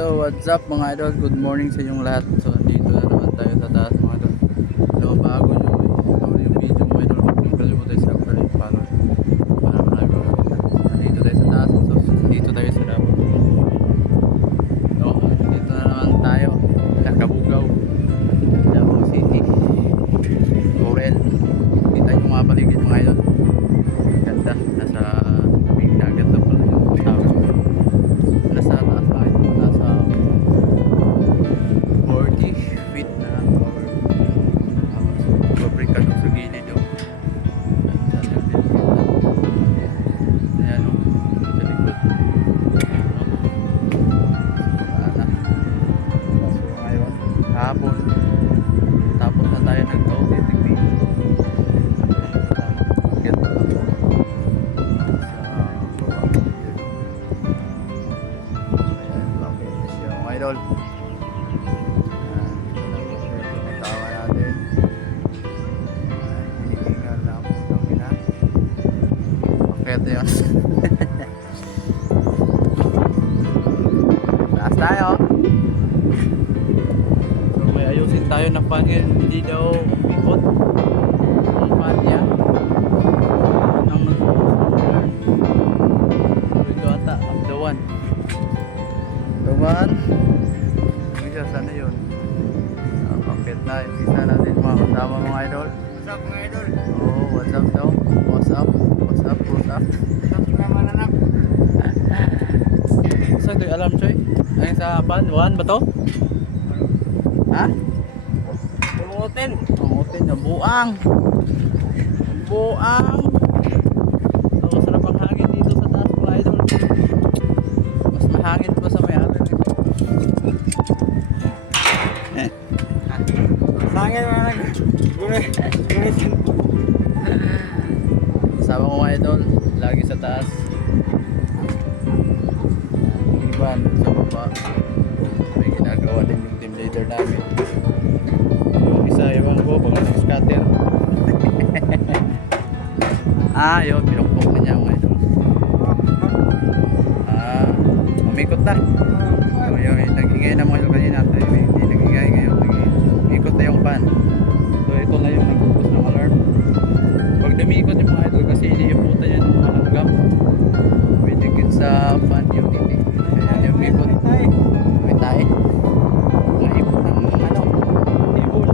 Hello, what's up mga idol? Good morning sa inyong lahat. So, dito na naman tayo sa taas mga idol. Hello, bago yung video mga idol. Huwag niyong kalimutan sa subscribe para marami makakita. Dito tayo sa taas. So, dito tayo sa Davao. So, dito na naman tayo sa Kabugaw, Davao City, Laurel. Dito tayo mga paligid mga idol. Ganda, nasa tabing dagat na pala yung tao. Nasa taas na ito, nasa 40 feet na pabrika doon sa gilid yun. Ayan o, sa likod. So ngayon, hapon, tapos na tayo nag-audit video. Ganda na po. Idol. Tawa natin. Hinihingal na ako ng ina. Pakete yun. Taas tayo. So may ayusin tayo na pangil. Hindi daw ikot ang pan niya. Ang nag-video ata. The one. Bisa sana yun. Pakit na. Isa natin mga kasama mga idol. What's up mga idol? Oh, what's up daw? What's up? What's up? What's up? What's up naman anak? Saan ito yung alarm choy? Ay sa pan? One ba to? Ha? Pumutin. Pangutin yung buang. Buang. So masarap ang hangin dito sa taas mga idol. Mas mahangin pa sa may atin. Sangin mga nag gunitin. Kasama ko mga idol, lagi sa taas. Iban sa baba. May ginagawa din yung team leader namin. Yung isa, iwan ko, pag nag-scatter. Yun, pinukpok na niya mga idol. Umikot na. Yung nag-ingay na mga idol kanina. Hindi nag-ingay ngayon. Umikot na yung pan. So ito na yung nagpupus ng alarm. Pag dumikot yung mga idol kasi iniiputan yan ng mga langgam. May dikit sa fan unit eh. Kaya yung umikot. May tae. Naipot ng ano. Ibol.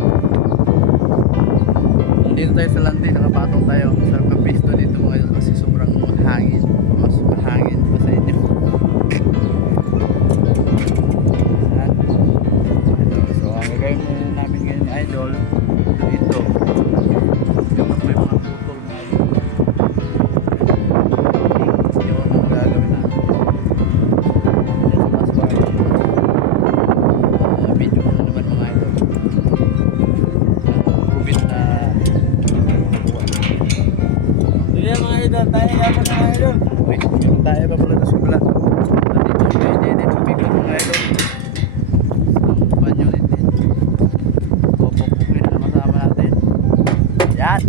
Nandito tayo sa landi. Nakapatong tayo. Sarap na pisto dito mga idol kasi sobrang mahangin. Mas mahangin pa sa inyo. So ang gagawin muna namin ngayon idol ito yung may mga putol na yun ang gagawin natin dito mas bahay video ko na naman mga idol COVID na Sige mga idol, tayo yapon na mga idol. uy, yung tayo pa pala na sugla nandito yung hindi tumigil mga idol ang banyo din pupukin na masama natin yan.